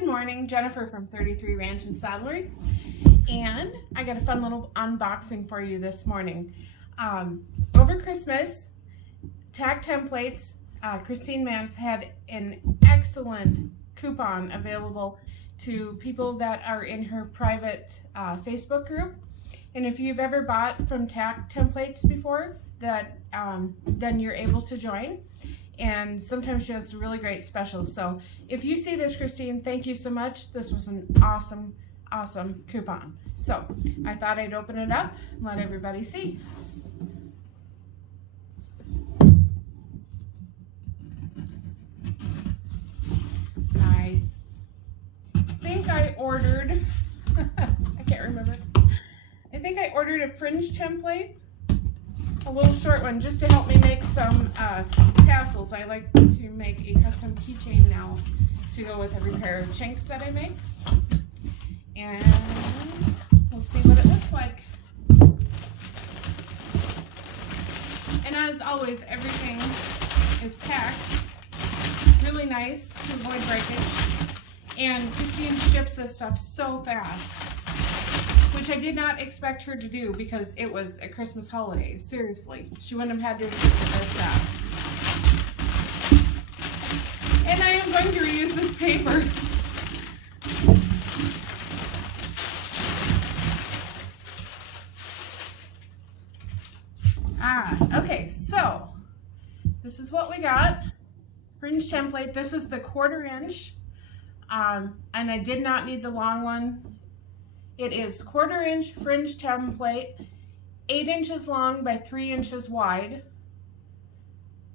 Good morning, Jennifer from 33 Ranch and Saddlery, and I got a fun little unboxing for you this morning. Over Christmas, Tack Templates, Christine Mance had an excellent coupon available to people that are in her private Facebook group. And if you've ever bought from Tack Templates before, then you're able to join. And sometimes she has some really great specials. So if you see this, Christine, thank you so much. This was an awesome coupon. So I thought I'd open it up and let everybody see. I think I ordered, I can't remember. I think I ordered a fringe template, a little short one, just to help me make some tassels. I like to make a custom keychain now to go with every pair of chinks that I make. And we'll see what it looks like. And as always, everything is packed really nice to avoid breakage. And Christine ships this stuff so fast, which I did not expect her to do because it was a Christmas holiday. Seriously, she wouldn't have had to ship it this fast. And I am going to reuse this paper. Okay, so this is what we got. Fringe template. This is the 1/4 inch, and I did not need the long one. It is 1/4 inch fringe template, 8 inches long by 3 inches wide.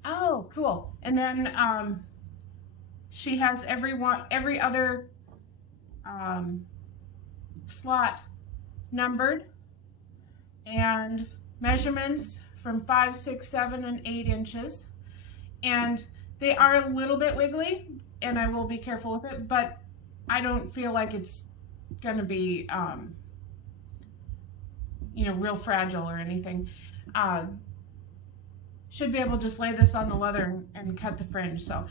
Oh, cool. And then she has every other slot numbered, and measurements from 5, 6, 7, and 8 inches. And they are a little bit wiggly, and I will be careful with it, but I don't feel like it's gonna be real fragile or anything. Should be able to just lay this on the leather and cut the fringe. So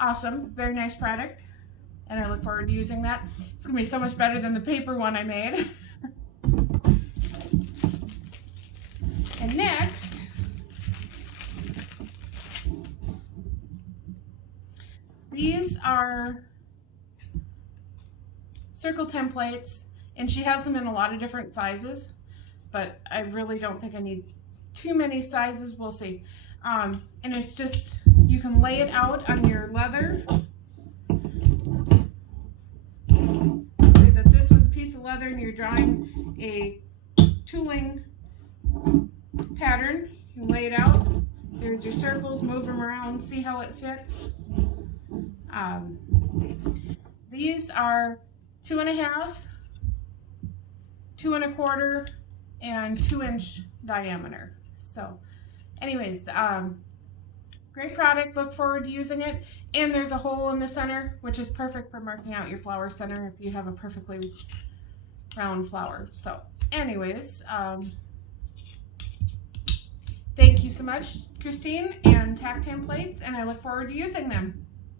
awesome, very nice product, and I look forward to using that. It's gonna be so much better than the paper one I made. And next, these are circle templates, and she has them in a lot of different sizes, but I really don't think I need too many sizes. We'll see. And it's just, you can lay it out on your leather. Say that this was a piece of leather and you're drawing a tooling pattern. You can lay it out. There's your circles, move them around, see how it fits. These are 2.5, 2 1/4, and 2 inch diameter. So anyways, great product, look forward to using it. And there's a hole in the center, which is perfect for marking out your flower center if you have a perfectly round flower. So anyways, thank you so much, Christine and Tack Templates, and I look forward to using them.